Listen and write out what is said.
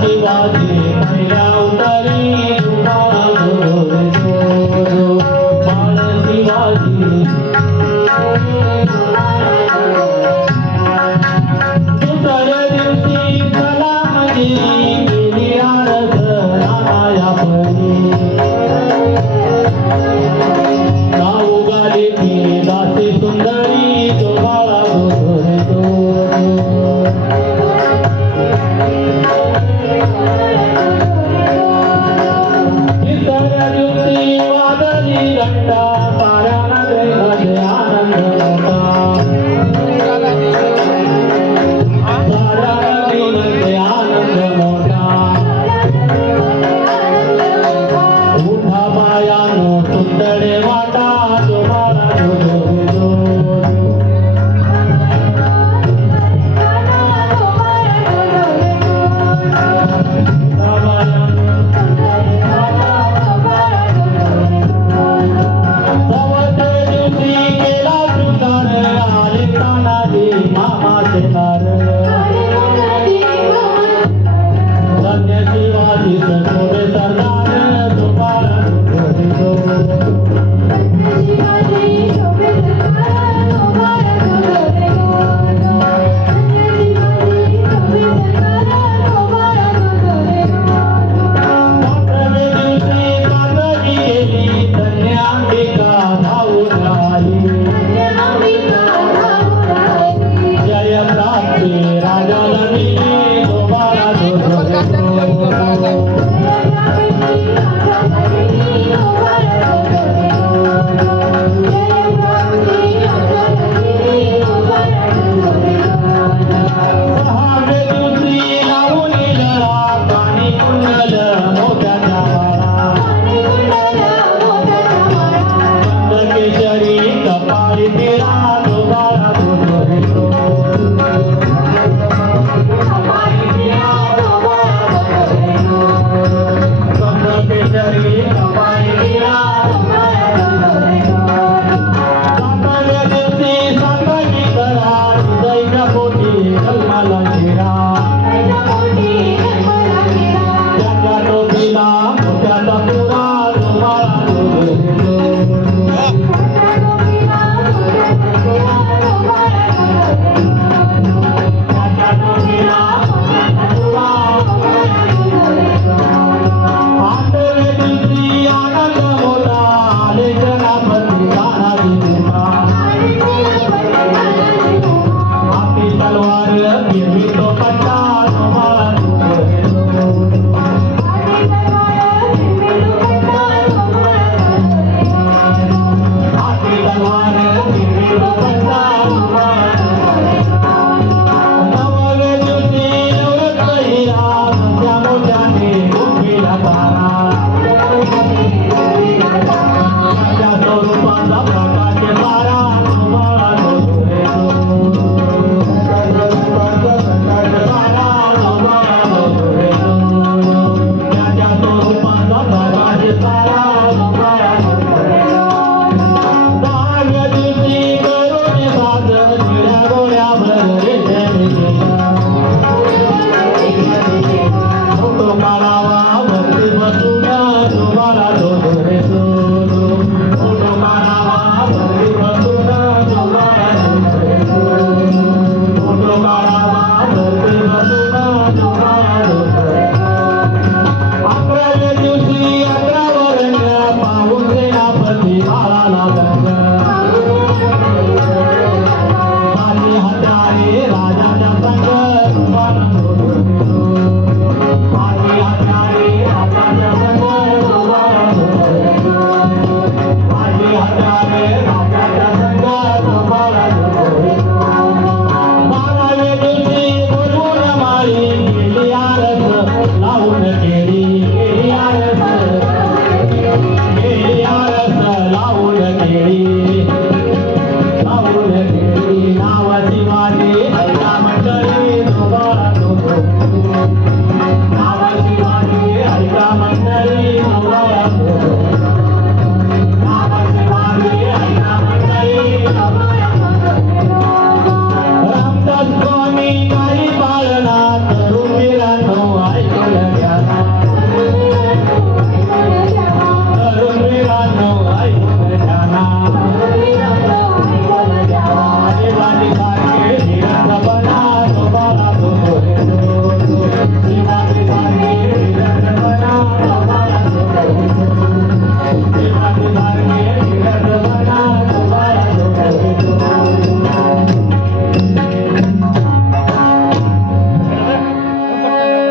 Shivaji Keshari Amen.